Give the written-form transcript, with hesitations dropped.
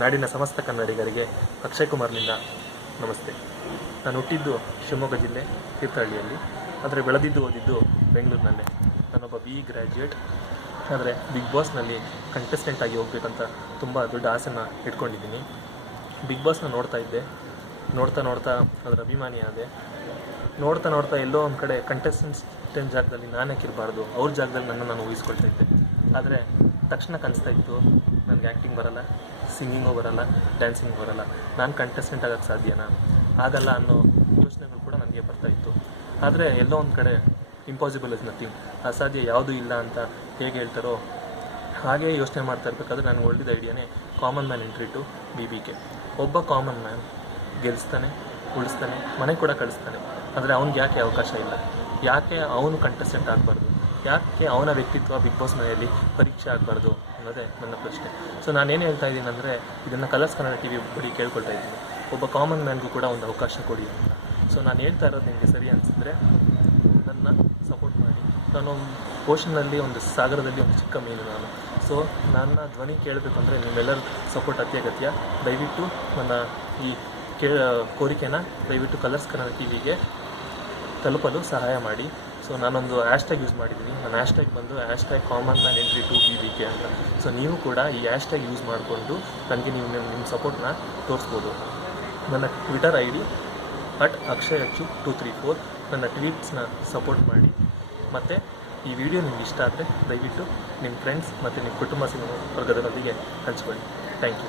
ನಾಡಿನ ಸಮಸ್ತ ಕನ್ನಡಿಗರಿಗೆ ಅಕ್ಷಯ್ ಕುಮಾರ್ನಿಂದ ನಮಸ್ತೆ. ನಾನು ಹುಟ್ಟಿದ್ದು ಶಿವಮೊಗ್ಗ ಜಿಲ್ಲೆ ತೀರ್ಥಹಳ್ಳಿಯಲ್ಲಿ, ಆದರೆ ಬೆಳೆದಿದ್ದು ಓದಿದ್ದು ಬೆಂಗಳೂರಿನಲ್ಲೇ. ನಾನೊಬ್ಬ BE ಗ್ರ್ಯಾಜುಯೇಟ್. ಆದರೆ ಬಿಗ್ ಬಾಸ್ನಲ್ಲಿ ಕಂಟೆಸ್ಟೆಂಟ್ ಆಗಿ ಹೋಗ್ಬೇಕಂತ ತುಂಬ ದೊಡ್ಡ ಆಸೆನ ಇಟ್ಕೊಂಡಿದ್ದೀನಿ. ಬಿಗ್ ಬಾಸ್ನ ನೋಡ್ತಾ ಇದ್ದೆ, ನೋಡ್ತಾ ಅದರ ಅಭಿಮಾನಿ ಆದೆ. ನೋಡ್ತಾ ಎಲ್ಲೋ ಒಂದು ಕಡೆ ಕಂಟೆಸ್ಟೆಂಟ್ ಜಾಗದಲ್ಲಿ ನಾನು ಯಾಕಿರಬಾರ್ದು, ಅವ್ರ ಜಾಗದಲ್ಲಿ ನಾನು ಊಹಿಸ್ಕೊಳ್ತಾ ಇದ್ದೆ. ಆದರೆ ತಕ್ಷಣ ಕನಿಸ್ತಾ ಇತ್ತು, ನನಗೆ ಆ್ಯಕ್ಟಿಂಗ್ ಬರಲ್ಲ, ಸಿಂಗಿಂಗು ಬರಲ್ಲ, ಡ್ಯಾನ್ಸಿಂಗ್ ಬರಲ್ಲ, ನಾನು ಕಂಟೆಸ್ಟೆಂಟ್ ಆಗೋಕ್ಕೆ ಸಾಧ್ಯನಾ, ಆಗಲ್ಲ ಅನ್ನೋ ಯೋಚನೆಗಳು ಕೂಡ ನನಗೆ ಬರ್ತಾಯಿತ್ತು. ಆದರೆ ಎಲ್ಲೋ ಒಂದು ಕಡೆ ಇಂಪಾಸಿಬಲ್ ಇಸ್ ನಥಿಂಗ್, ಅಸಾಧ್ಯ ಯಾವುದೂ ಇಲ್ಲ ಅಂತ ಹೇಗೆ ಹೇಳ್ತಾರೋ ಹಾಗೇ ಯೋಚನೆ ಮಾಡ್ತಾ ಇರಬೇಕಾದ್ರೆ ನನಗೆ ಒಳ್ಳೆದ ಐಡಿಯಾನೇ common man entry to BBK. ಒಬ್ಬ ಕಾಮನ್ ಮ್ಯಾನ್ ಗೆಲ್ಲಿಸ್ತಾನೆ, ಉಳಿಸ್ತಾನೆ, ಮನೆ ಕೂಡ ಕಳಿಸ್ತಾನೆ. ಆದರೆ ಅವ್ನಿಗೆ ಯಾಕೆ ಅವಕಾಶ ಇಲ್ಲ? ಯಾಕೆ ಅವನು ಕಂಟೆಸ್ಟೆಂಟ್ ಆಗಬಾರ್ದು? ಯಾಕೆ ಅವನ ವ್ಯಕ್ತಿತ್ವ ಬಿಗ್ ಬಾಸ್ ಮನೆಯಲ್ಲಿ ಪರೀಕ್ಷೆ ಆಗಬಾರ್ದು ಅನ್ನೋದೇ ನನ್ನ ಪ್ರಶ್ನೆ. ಸೊ ನಾನೇನು ಹೇಳ್ತಾ ಇದ್ದೀನಿ ಅಂದರೆ, ಇದನ್ನು ಕಲರ್ಸ್ ಕನ್ನಡ TV ಬಳಿ ಕೇಳ್ಕೊಳ್ತಾ ಇದ್ದೀನಿ, ಒಬ್ಬ ಕಾಮನ್ ಮ್ಯಾನ್ಗೂ ಕೂಡ ಒಂದು ಅವಕಾಶ ಕೊಡಿ ಅಂತ. ಸೊ ನಾನು ಹೇಳ್ತಾ ಇರೋದು ನಿಮಗೆ ಸರಿ ಅನಿಸಿದ್ರೆ ನನ್ನ ಸಪೋರ್ಟ್ ಮಾಡಿ. ನಾನು ಓಷನ್ನಲ್ಲಿ ಒಂದು ಸಾಗರದಲ್ಲಿ ಒಂದು ಚಿಕ್ಕ ಮೀನು ನಾನು. ಸೊ ನನ್ನ ಧ್ವನಿ ಕೇಳಬೇಕು ಅಂದರೆ ನಿಮ್ಮೆಲ್ಲರ ಸಪೋರ್ಟ್ ಅತ್ಯಗತ್ಯ. ದಯವಿಟ್ಟು ನನ್ನ ಈ ಕೋರಿಕೆನ ದಯವಿಟ್ಟು ಕಲರ್ಸ್ ಕನ್ನಡ TVಗೆ ತಲುಪಲು ಸಹಾಯ ಮಾಡಿ. ಸೊ ನಾನೊಂದು ಹ್ಯಾಶ್ಟ್ಯಾಗ್ ಯೂಸ್ ಮಾಡಿದ್ದೀನಿ. ನನ್ನ ಹ್ಯಾಶ್ಟ್ಯಾಗ್ ಬಂದು #common man entry to BBK ಅಂತ. ಸೊ ನೀವು ಕೂಡ ಈ ಹ್ಯಾಶ್ಟ್ಯಾಗ್ ಯೂಸ್ ಮಾಡಿಕೊಂಡು ನನಗೆ ನೀವು ನಿಮ್ಮ ಸಪೋರ್ಟ್ನ ತೋರಿಸ್ಬೋದು. ನನ್ನ ಟ್ವಿಟರ್ ID @AkshayAchu234. ನನ್ನ ಟ್ವೀಟ್ಸ್ನ ಸಪೋರ್ಟ್ ಮಾಡಿ. ಮತ್ತು ಈ ವಿಡಿಯೋ ನಿಮ್ಗೆ ಇಷ್ಟ ಆದರೆ ದಯವಿಟ್ಟು ನಿಮ್ಮ ಫ್ರೆಂಡ್ಸ್ ಮತ್ತು ನಿಮ್ಮ ಕುಟುಂಬ ವರ್ಗದವರೊಂದಿಗೆ ಹಂಚ್ಕೊಳ್ಳಿ. Thank you.